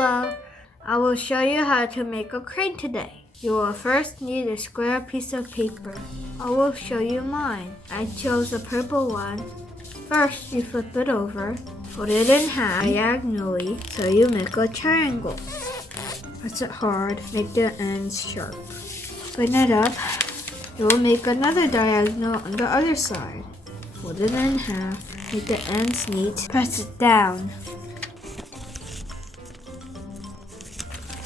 Hello, I will show you how to make a crane today. You will first need a square piece of paper. I will show you mine. I chose the purple one. First, you flip it over, fold it in half diagonally so you make a triangle. Press it hard, make the ends sharp. Open it up. You will make another diagonal on the other side. Fold it in half, make the ends neat, press it down.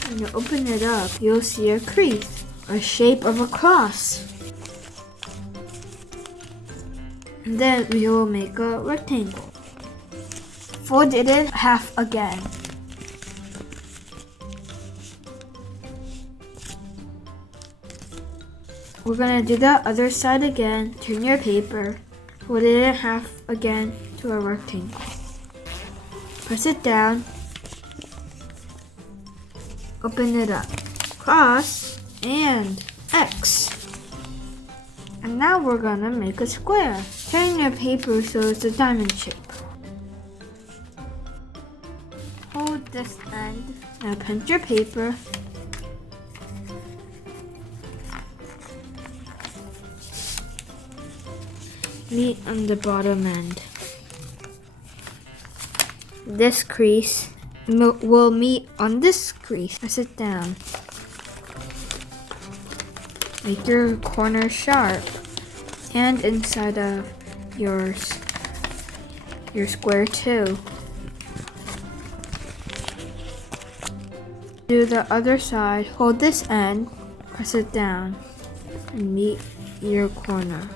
When you open it up, you'll see a crease, a shape of a cross. And then we will make a rectangle. Fold it in half again. We're gonna do the other side again. Turn your paper, fold it in half again to a rectangle. Press it down. Open it up. Cross and X. And now we're gonna make a square. Turn your paper so it's a diamond shape. Hold this end. Now pinch your paper. Meet on the bottom end. This crease will meet on this crease. Press it down. Make your corner sharp and inside of your square too. Do the other side. Hold this end, press it down, and meet your corner.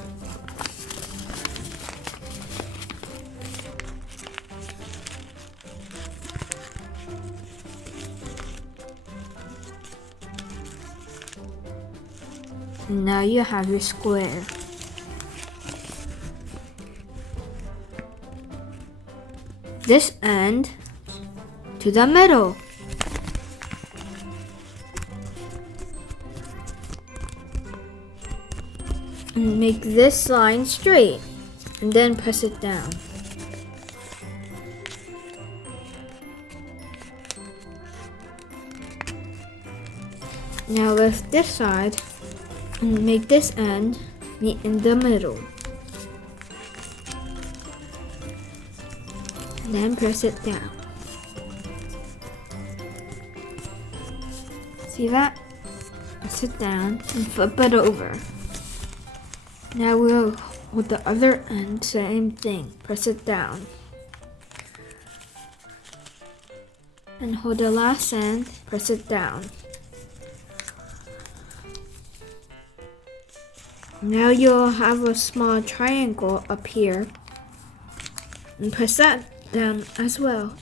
And now you have your square. This end to the middle. And make this line straight, and then press it down. Now lift this side and make this end meet in the middle. And then press it down. See that? Press it down and flip it over. Now we'll with the other end, same thing. Press it down. And hold the last end, press it down. Now you'll have a small triangle up here. And press that down as well.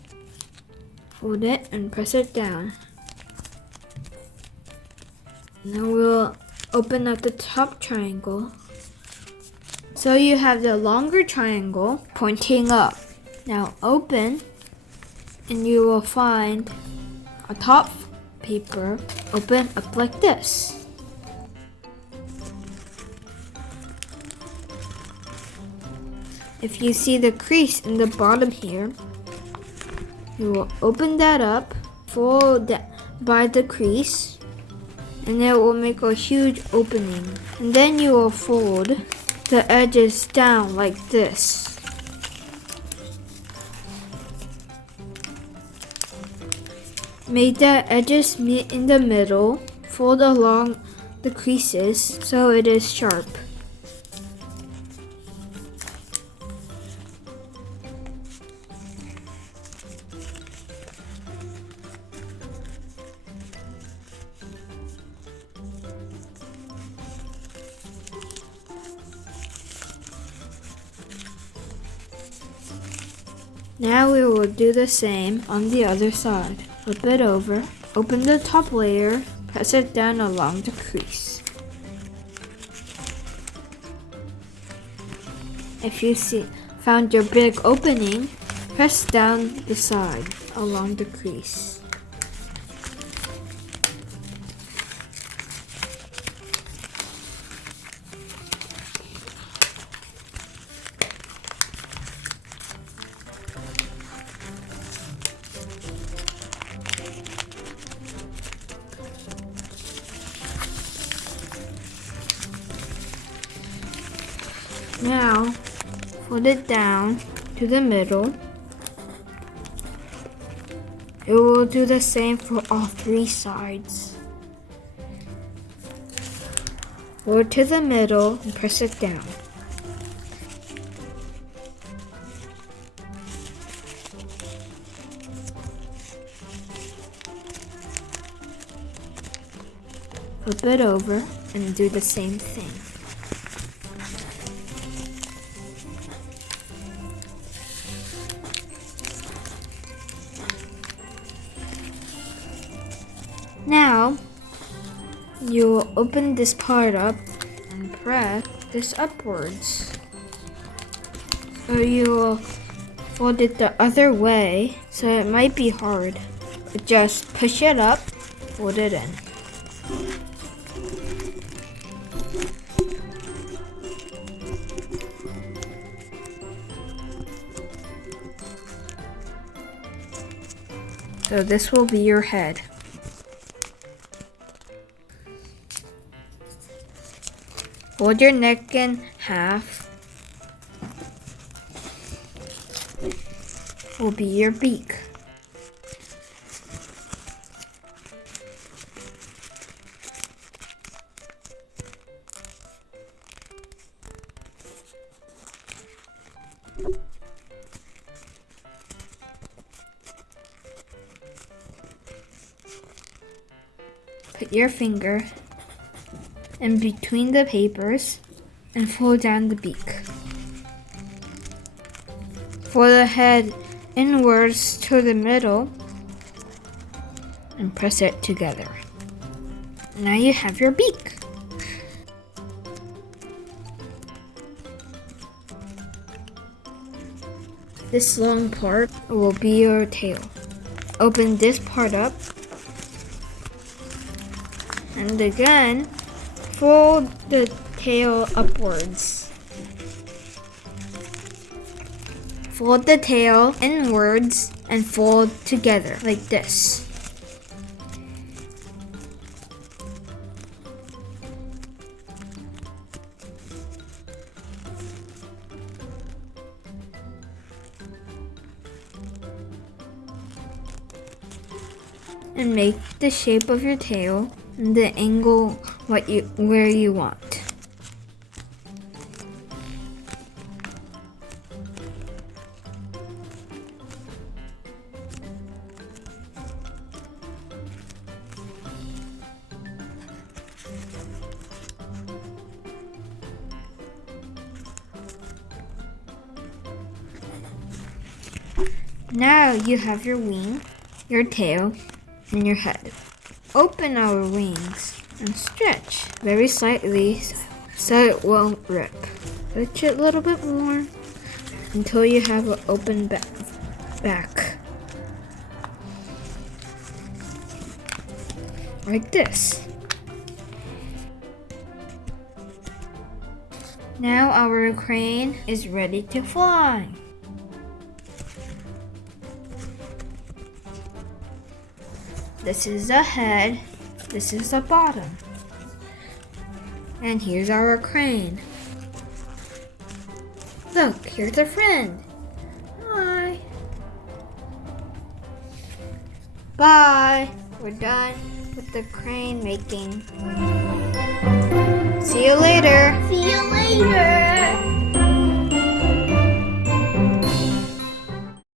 Fold it and press it down. Now we'll open up the top triangle. So you have the longer triangle pointing up. Now open and you will find a top paper open up like this. If you see the crease in the bottom here, you will open that up, fold that by the crease, and it will make a huge opening. And then you will fold the edges down like this. Make the edges meet in the middle, fold along the creases so it is sharp. Now we will do the same on the other side. Flip it over, open the top layer, press it down along the crease. If you found your big opening, press down the side along the crease. Now, fold it down to the middle. It will do the same for all 3 sides. Fold to the middle and press it down. Flip it over and do the same thing. Now, you will open this part up and press this upwards. So you will fold it the other way, so it might be hard. But just push it up, fold it in. So this will be your head. Fold your neck in half. Will be your beak. Put your finger in between the papers and fold down the beak. Fold the head inwards to the middle and press it together. Now you have your beak. This long part will be your tail. Open this part up and again fold the tail upwards. Fold the tail inwards and fold together like this. And make the shape of your tail and the angle where you want. Now you have your wing, your tail, and your head. Open our wings and stretch very slightly so it won't rip. Stretch it a little bit more until you have an open back. Like this. Now our crane is ready to fly. This is the head, this is the bottom. And here's our crane. Look, here's a friend. Hi. Bye. We're done with the crane making. See you later. See you later.